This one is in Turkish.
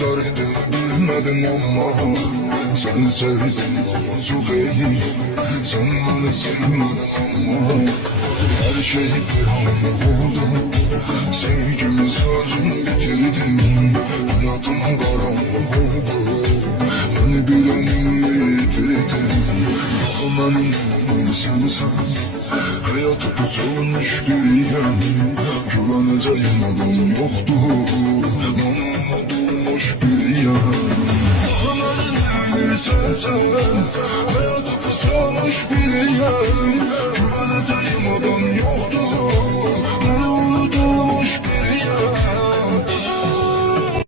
Derdim bilmedin ama seni sevdim çok iyi. Sen beni sevmedin ama her şey bir anda oldu. Sevgimi sözüm bitirdim, hayatım karanlık oldu. Beni bilenim yitirdim, benim sensin. Hayatı tutulmuş biriyim, güveneceğim adam yoktu. Onunla bulmuş biriyim, benim sensin. Hayatı tutulmuş biriyim,